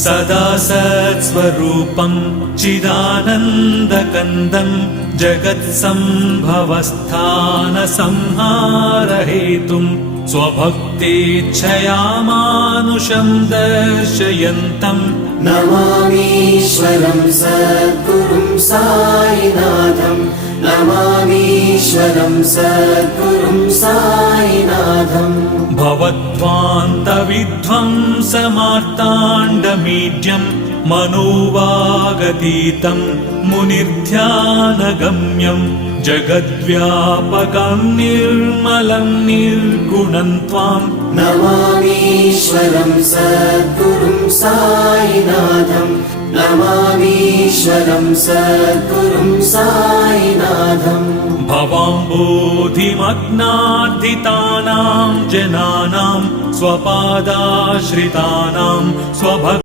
सदा सत्स्वरूपं चिदानन्दकन्दं जगत्सम्भवस्थानसंहारहेतुं स्वभक्तेच्छया मानुषं दर्शयन्तं नमामीश्वरं सद्गुरुं साईनाथं नमामीश्वरं सद्गुरुं साईनाथं भवद्वान्तविध्वंसमार्ताण्डमीड्यं मनोवागतीतं मुनिर्ध्यानगम्यं जगद्व्यापकं निर्मलं निर्गुणं त्वां नमामीश्वरं सद्गुरुं साईनाथं नमामीश्वरं सद्गुरुं साईनाथं भवाम्बोधिमग्नार्धितानां जनानां स्वपादाश्रितानां स्वभक्तानां